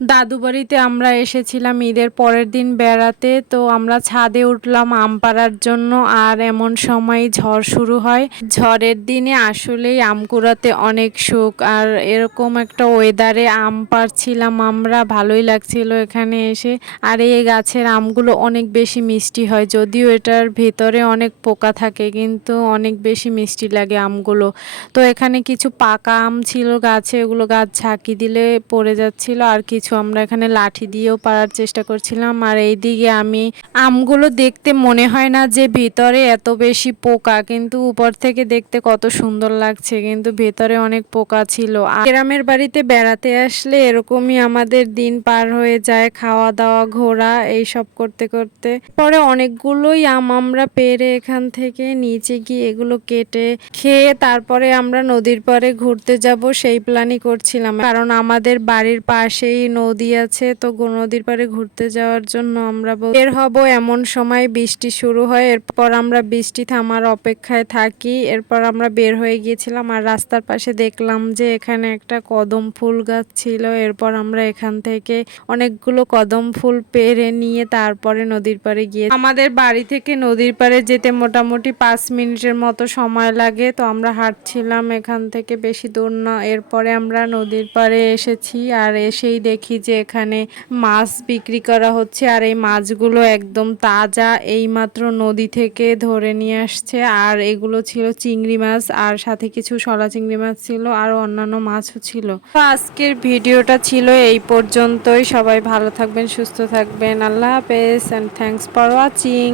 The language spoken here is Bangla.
দাদু বাড়িতে আমরা এসেছিলাম ঈদের পরের দিন বেড়াতে। তো আমরা ছাদে উঠলাম আম পাড়ার জন্য, আর এমন সময় ঝড় শুরু হয়। ঝড়ের দিনে আসলেই আম কুড়াতে অনেক সুখ, আর এরকম একটা ওয়েদারে আম পাড়ছিলাম আমরা, ভালোই লাগছিল এখানে এসে। আর এই গাছের আমগুলো অনেক বেশি মিষ্টি হয়, যদিও এটার ভেতরে অনেক পোকা থাকে, কিন্তু অনেক বেশি মিষ্টি লাগে আমগুলো। তো এখানে কিছু পাকা আম ছিল গাছে, ওগুলো গাছ ঝাঁকি দিলে পড়ে যাচ্ছিল, আর কিছু আমরা এখানে লাঠি দিয়েও পারার চেষ্টা করছিলাম। আর এইদিকে আমি আমগুলো দেখতে মনে হয় না যে ভিতরে এত বেশি পোকা, কিন্তু উপর থেকে দেখতে কত সুন্দর লাগছে, কিন্তু ভেতরে অনেক পোকা ছিল। আর গ্রামের বাড়িতে বেড়াতে আসলে এরকমই আমাদের দিন পার হয়ে যায়, খাওয়া দাওয়া ঘোরা এইসব করতে করতে। পরে অনেকগুলোই আম আমরা পেরে এখান থেকে নিচে গিয়ে এগুলো কেটে খেয়ে তারপরে আমরা নদীর পাড়ে ঘুরতে যাব সেই প্ল্যানই করছিলাম, কারণ আমাদের বাড়ির পাশেই নদী আছে। তো নদীর পাড়ে ঘুরতে যাওয়ার জন্য আমরা বের হব, এমন সময় বৃষ্টি শুরু হয়। এরপর আমরা বৃষ্টি থামার অপেক্ষায় থাকি। এরপর আমরা বের হয়ে গিয়েছিলাম, আর রাস্তার পাশে দেখলাম যে এখানে একটা কদম ফুল গাছ ছিল। এরপর আমরা এখান থেকে অনেকগুলো কদম ফুল পেরে নিয়ে তারপরে নদীর পাড়ে গিয়ে, আমাদের বাড়ি থেকে নদীর পাড়ে যেতে মোটামুটি 5 মিনিটের মতো সময় লাগে। তো আমরা হাঁটছিলাম এখান থেকে, বেশি দূর না। এরপরে আমরা নদীর পাড়ে এসেছি, আর এসেই দেখি যে এখানে মাছ বিক্রি করা হচ্ছে, আর এই মাছগুলো একদম তাজা, এইমাত্র নদী থেকে ধরে নিয়ে আসছে। আর এগুলো ছিল চিংড়ি মাছ, আর সাথে কিছু শলা চিংড়ি মাছ ছিল, আর অন্যান্য মাছও ছিল। তো আজকের ভিডিওটা ছিল এই পর্যন্তই। সবাই ভালো থাকবেন, সুস্থ থাকবেন। আল্লাহ হাফেজ, অ্যান্ড থ্যাংকস ফর ওয়াচিং।